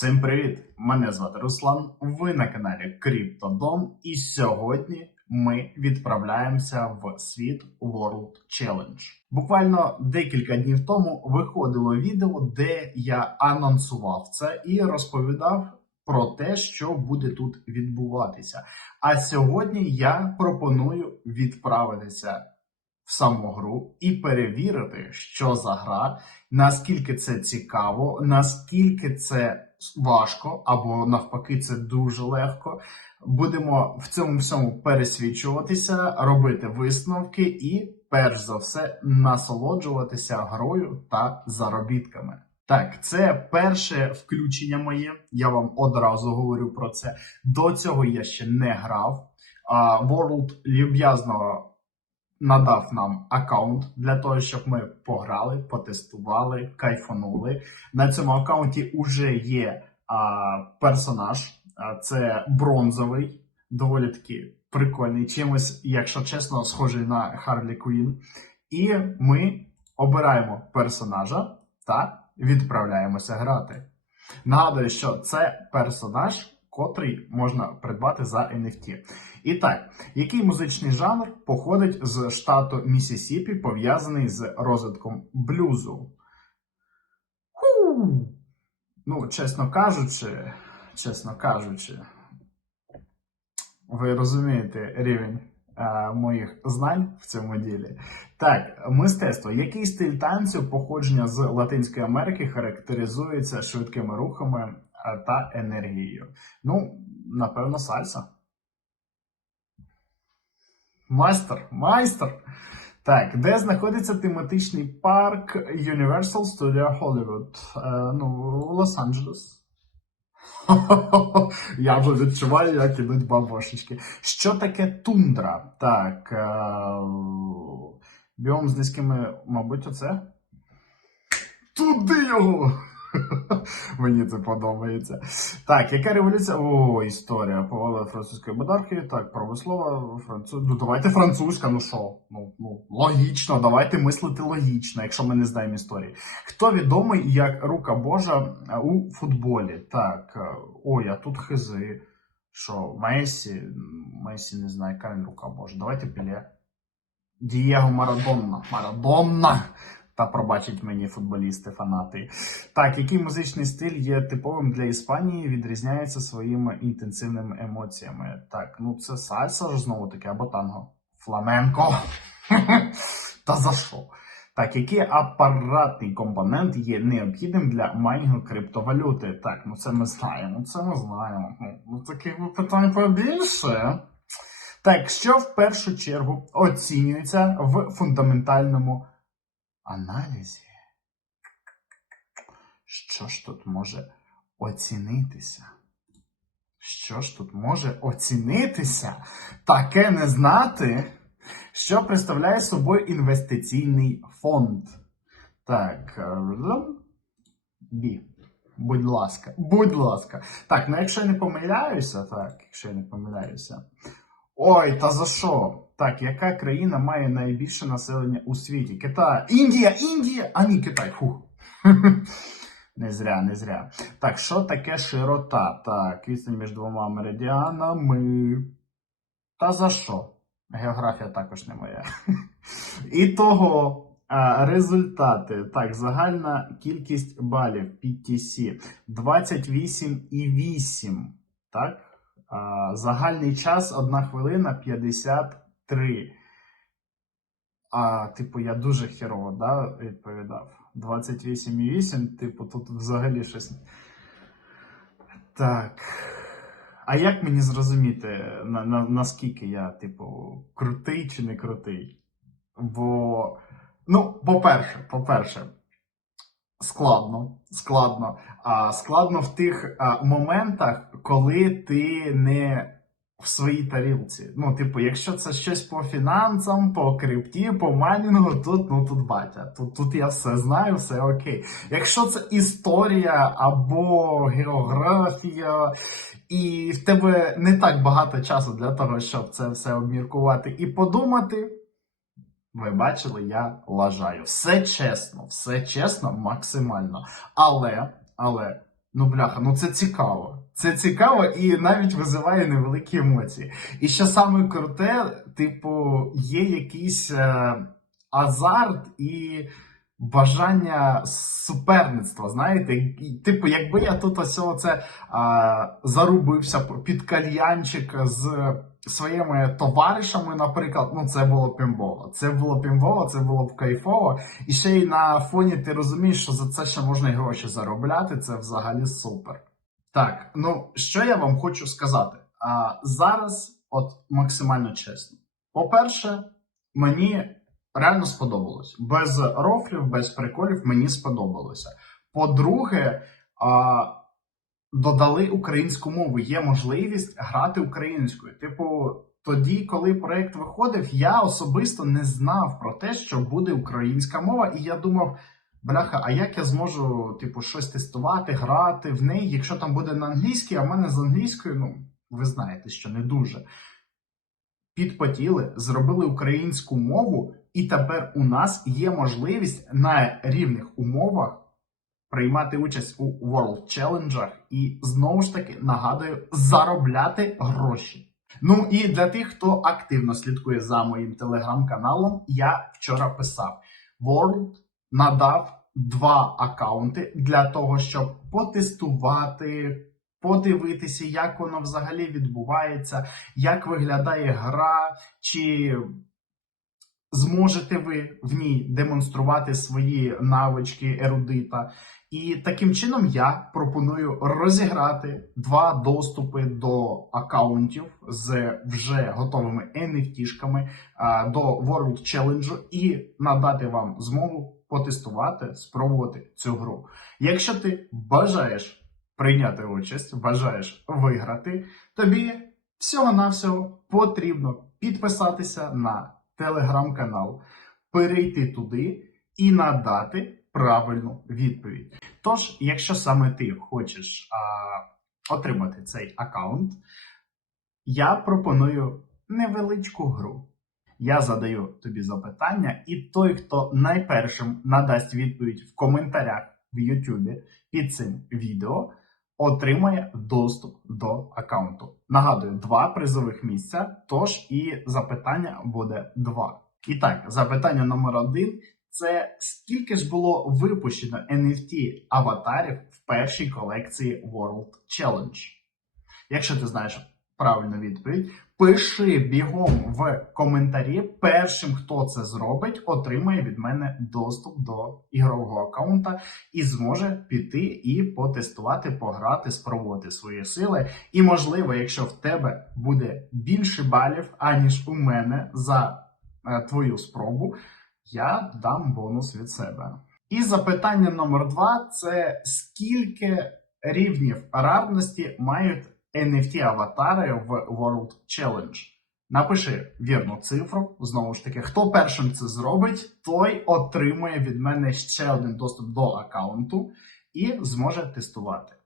Всім привіт! Мене звати Руслан. Ви на каналі Криптодом, і сьогодні ми відправляємося в світ World Challenge. Буквально декілька днів тому виходило відео, де я анонсував це і розповідав про те, що буде тут відбуватися. А сьогодні я пропоную відправитися в саму гру і перевірити, що за гра, наскільки це цікаво, наскільки це важко, або навпаки, це дуже легко. Будемо в цьому всьому пересвідчуватися, робити висновки і, перш за все, насолоджуватися грою та заробітками. Так, це перше включення моє. Я вам одразу говорю про це. До цього я ще не грав. А, World люб'язно надав нам аккаунт для того, щоб ми пограли, потестували, кайфанули. На цьому аккаунті вже є а, персонаж, а, це бронзовий, доволі таки прикольний, чимось, якщо чесно, схожий на Харлі Квін. І ми обираємо персонажа та відправляємося грати. Нагадую, що це персонаж, котрий можна придбати за NFT. І так, який музичний жанр походить з штату Місісіпі, пов'язаний з розвитком блюзу? Ху! Ну, чесно кажучи, чесно кажучи, ви розумієте рівень е, моїх знань в цьому ділі. Так, мистецтво. Який стиль танцю походження з Латинської Америки характеризується швидкими рухами та енергією? Ну, напевно, сальса. Майстер, майстер. Так, де знаходиться тематичний парк Universal Studio Hollywood? Е, ну, Лос-Анджелес. Я вже відчуваю, як ідуть бабошечки. Що таке тундра? Так. Е, біом з низькими, мабуть, оце. Туди його! Мені це подобається. Так, яка революція? О, історія повали французької монархії. Так, промислова француз. Ну давайте французька, ну що? Ну, ну логічно, давайте мислити логічно, якщо ми не знаємо історії. Хто відомий як рука Божа е, у футболі? Так, е, ой, а тут хизи. Що, Месі? Месі не знаю, яка він рука Божа. Давайте Піле. Дієго Марадонна. Марадонна! Та пробачить мені футболісти, фанати. Так, який музичний стиль є типовим для Іспанії, відрізняється своїми інтенсивними емоціями. Так, ну це сальса ж знову таки, або танго. Фламенко. Та за що? Так, який апаратний компонент є необхідним для майнінгу криптовалюти? Так, ну це ми знаємо, це ми знаємо. Ну, таких питань побільше. Так, що в першу чергу оцінюється в фундаментальному аналізі. Що ж тут може оцінитися? Що ж тут може оцінитися? Таке не знати, що представляє собою інвестиційний фонд. Так, е, Бі. Будь ласка, будь ласка. Так, ну якщо я не помиляюся, так, якщо я не помиляюся. Ой, та за що? Так, яка країна має найбільше населення у світі? Китай. Індія, Індія! А ні, Китай. Фух. Не зря, не зря. Так, що таке широта? Так, відстань між двома меридіанами. Та за що? Географія також не моя. І того. Результати. Так, загальна кількість балів PTC 28,8. Так. Загальний час 1 хвилина 53. А, типу, я дуже херово да, відповідав. 28,8, типу, тут взагалі щось. Так. А як мені зрозуміти, на, на, наскільки я, типу, крутий чи не крутий? Бо, ну, по-перше, по-перше, складно. Складно. А складно в тих а, моментах, коли ти не в своїй тарілці. Ну, типу, якщо це щось по фінансам, по крипті, по майнінгу, тут, ну тут батя. Тут, тут я все знаю, все окей. Якщо це історія або географія, і в тебе не так багато часу для того, щоб це все обміркувати і подумати. Ви бачили, я лажаю. Все чесно, все чесно, максимально. Але, але Ну, бляха, ну це цікаво. Це цікаво і навіть визиває невеликі емоції. І що саме круте, типу, є якийсь е, азарт і бажання суперництва. Знаєте, І, типу, якби я тут ось це а, зарубився під кальянчик з своїми товаришами, наприклад, ну це було б імбово. Це було б імбово, це було б кайфово. І ще й на фоні ти розумієш, що за це ще можна гроші заробляти. Це взагалі супер. Так, ну що я вам хочу сказати? А, зараз, от максимально чесно. По-перше, мені реально сподобалось. Без рофлів, без приколів мені сподобалося. По-друге, а, додали українську мову. Є можливість грати українською. Типу, тоді, коли проект виходив, я особисто не знав про те, що буде українська мова, і я думав. Бляха, а як я зможу, типу, щось тестувати, грати в неї, якщо там буде на англійській, а в мене з англійською, ну, ви знаєте, що не дуже. Підпотіли, зробили українську мову, і тепер у нас є можливість на рівних умовах приймати участь у World Challenge і знову ж таки нагадую заробляти гроші. Ну і для тих, хто активно слідкує за моїм телеграм-каналом, я вчора писав: World надав два акаунти для того, щоб потестувати, подивитися, як воно взагалі відбувається, як виглядає гра, чи зможете ви в ній демонструвати свої навички ерудита. І таким чином я пропоную розіграти два доступи до акаунтів з вже готовими NFT-шками до World Challenge і надати вам змогу потестувати, спробувати цю гру. Якщо ти бажаєш прийняти участь, бажаєш виграти, тобі всього-навсього потрібно підписатися на телеграм-канал, перейти туди і надати правильну відповідь. Тож, якщо саме ти хочеш а, отримати цей аккаунт, я пропоную невеличку гру. Я задаю тобі запитання, і той, хто найпершим надасть відповідь в коментарях в YouTube під цим відео, отримає доступ до аккаунту. Нагадую, два призових місця, тож і запитання буде два. І так, запитання номер один це скільки ж було випущено NFT аватарів в першій колекції World Challenge? Якщо ти знаєш правильну відповідь, пиши бігом в коментарі. Першим, хто це зробить, отримає від мене доступ до ігрового аккаунта і зможе піти і потестувати, пограти, спробувати свої сили. І, можливо, якщо в тебе буде більше балів, аніж у мене за е, твою спробу, я дам бонус від себе. І запитання номер два: це скільки рівнів рарності мають NFT-аватари в World Challenge? Напиши вірну цифру. Знову ж таки, хто першим це зробить, той отримує від мене ще один доступ до аккаунту і зможе тестувати.